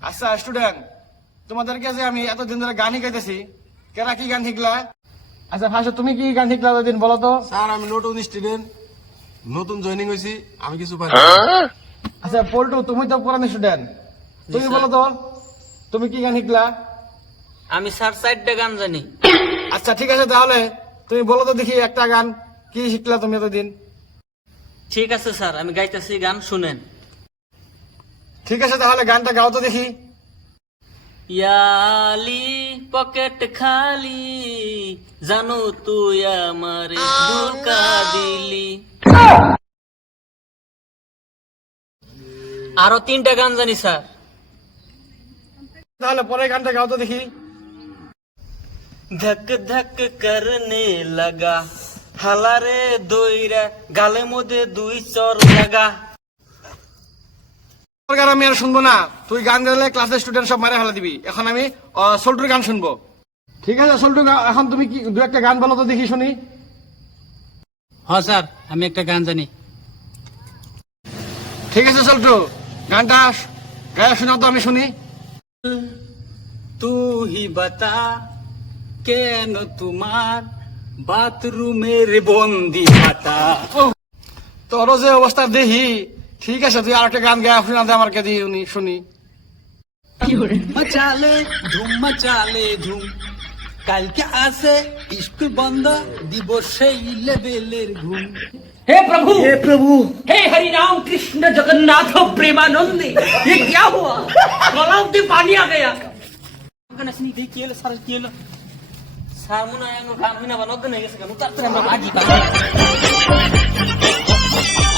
আচ্ছা স্টুডেন্ট, তোমাদেরকে যে আমি এতদিন ধরে গান শিখাইতেছি, কেরা কি গান শিখলা? আচ্ছা ফার্স্ট তুমি কি গান শিখলা এতদিন বলো তো? স্যার আমি নতুন স্টুডেন্ট, নতুন জয়েনিং হয়েছি, আমি কিছু পারি। আচ্ছা পল্টু, তুমি তো পুরানো স্টুডেন্ট, তুমি বলো তো তুমি কি গান শিখলা? আমি স্যার 4টা গান জানি। আচ্ছা ঠিক আছে, তাহলে তুমি বলো তো দেখি একটা গান কি শিখলা তুমি এতদিন? ঠিক আছে স্যার, আমি গাইতেছি, গান শুনেন। ঠিক আছে তাহলে গানটা গাও তো দেখি। ইয়ালি পকেট খালি, জানো তুই আমারে ধোকা দিলি। আরো 3টা গান জানি স্যার। তাহলে পরে গানটা গাও তো দেখি। धक धक करने लगा, हालारे दोइरा गाले मुदे दुई चोर लगा। তোর গান আমি আর শুনবো না, তুই গান গাইলে ক্লাসের স্টুডেন্ট সব মারে ফেলা দিবি। এখন আমি সল্টুর গান শুনবো। ঠিক আছে সল্টু, এখন তুমি কি দু একটা গান বলো তো দেখি শুনি। হ্যাঁ স্যার, আমি একটা গান জানি। ঠিক আছে সল্টু, গানটা গায়ে শোনাও তো আমি শুনি। तू ही बता কেন তোমার বাথরুমের বন্দি হাতা। তোর যে অবস্থা দেখি, ঠিক আছে তুই আর একটা গান গায়ে শোনা দে আমার কে দিয়ে শুনি। মচালে ধুম, কালকে আসে স্কুল বন্ধ, দিব সেই লেভেলের ঘুম। हे प्रभु हे हरि राम कृष्ण जगन्नाथ प्रेमानंद, ये क्या हुआ? गलाव में पानी आ गया। কি হলো স্যার, কি হলো স্যার? মনে হয় গান হইনা বা নগ্ন হয়ে গেছে, তারপরে আমরা আগে